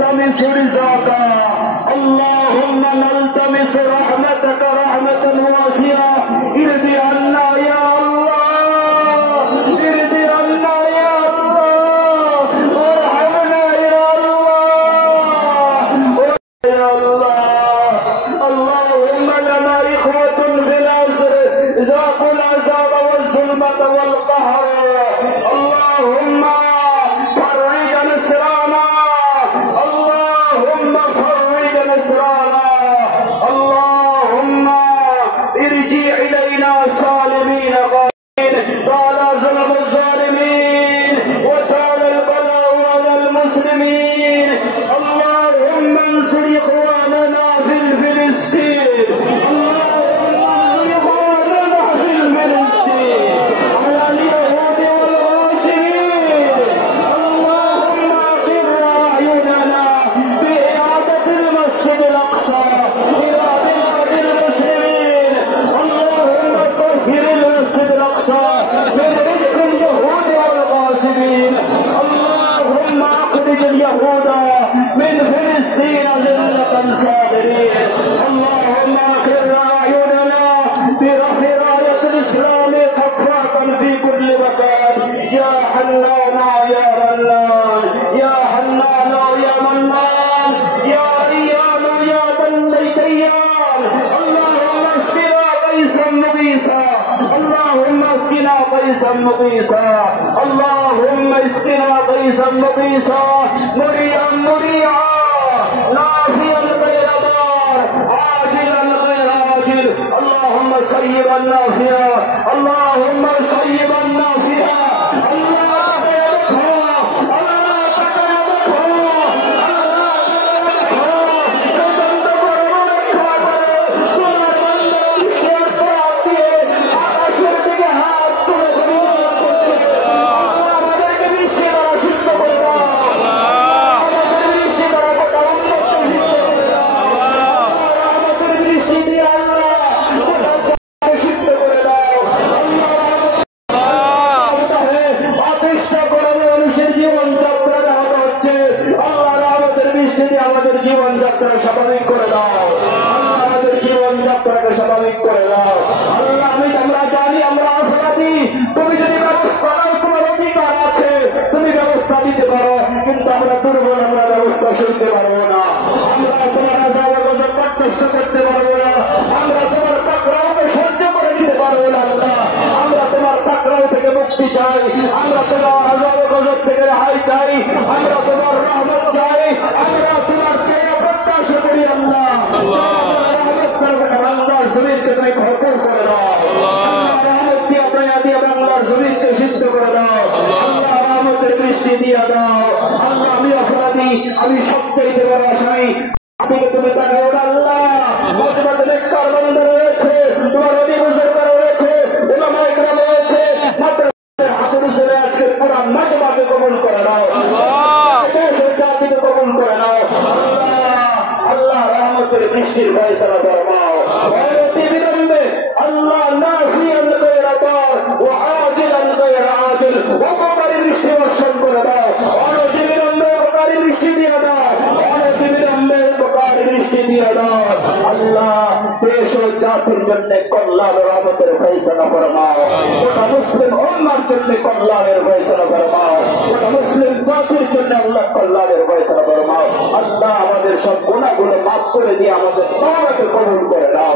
نلتمس رزقك اللهم نلتمس رحمتك رحمة واسعة ارض عنا يا الله ارض عنا يا الله وارحمنا يا الله يا الله اللهم لنا إخوة في العصر ذاقوا العذاب والظلمة والقهر اللهم فرج نسرانا اللهم فرج نسرانا اللهم ارجع إلينا سالمين غالبين طال ظلم الظالمين وطال البلاء على المسلمين اللهم انصر إخواننا في فلسطين اللهم انصر إخواننا في فلسطين على اليهود والغاشمين اللهم اغفر أعيننا بإعادة المسجد الأقصى إلى بلاد المسلمين اللهم طهر المسجد الأقصى من رجس اليهود والغاصبين اللهم أخرج اليهود من فلسطين ذلة صابرين اللهم أكرم أعيننا برفع راية الإسلام خفاقا في كل مكان يا حنان يا منان يا حنان يا منان يا ريان يا ذا الديان اللهم اسقنا غيثا مغيثا اللهم اسقنا غيثا مغيثا اللهم اسقنا غيثا مغيثا مريعا مريعا نافيا غير ضار عاجلا غير عاجل اللهم صيبا نافيا اللهم صيبا نافيا اللهم জীবন যাত্রা স্বাভাবিক করে দাও আমাদের জীবন যাত্রাকে স্বাভাবিক করে দাও আল্লাহ আমরা জানি আমরা অপরাধী তুমি যদি ব্যবস্থা নাও তোমার অধিকার আছে তুমি ব্যবস্থা দিতে পারো কিন্তু আমরা দুর্বল আমরা ব্যবস্থা সইতে পারবো না আমরা তোমার আযাব গজব বরদাস্ত করতে পারবো না আমরা তোমার পাকড়াওকে সহ্য করে দিতে পারবো না আল্লাহ আমরা তোমার পাকড়াও থেকে মুক্তি চাই আমরা তোমার আযাব গজব থেকে রেহাই চাই আমরা তোমার রহমত চাই আমরা তোমার প্রেম প্রত্যাশা করি আল্লাহ রহমত করবে বাংলার জমিনকে তুমি ভরপুর করে দাও রহমত দিয়ে দয়া দিয়ে বাংলার জমিনকে সিদ্ধ করে দাও আল্লাহ রহমতের বৃষ্টি দিয়ে দাও আল্লাহ আমি অপরাধী আমি সবচাইতে বড় আসামি তুমি তাকে ওরা আল্লাহ তোমাদের একটা বন্ধ রয়েছে তোমার অধিবেশন রয়েছে ওলামা ইকরাম রয়েছে মাত্র হাতের উপরে আজকে পুরা মাজমাকে কবুল করে দাও দেশের জাতিকে কবুল করে দাও আল্লাহ রহমতের বৃষ্টির ফয়সালা ফরমাও অতি বিলম্বে আল্লাহ নাফিয়ান গায়রা দার ওয়া আজিলান গায়রা আজিল উপকারী বৃষ্টি বর্ষণ করে দাও অতি বিলম্বে উপকারী বৃষ্টি দিয়ে দাও অতি বিলম্বে উপকারী বৃষ্টি দিয়ে দাও আল্লাহ দেশ ও জাতির জন্য কল্যাণ রহমতের ফয়সালা ফরমাও গোটা মুসলিম উম্মার জন্য কল্যাণের ফয়সালা ফরমাও গোটা মুসলিম জাতির জন্য আল্লাহ কল্যাণের ফয়সালা ফরমাও আল্লাহ আমাদের সব গুনাহগুলো মাফ করে দিয়ে আমাদের তওবাকে কবুল করে দাও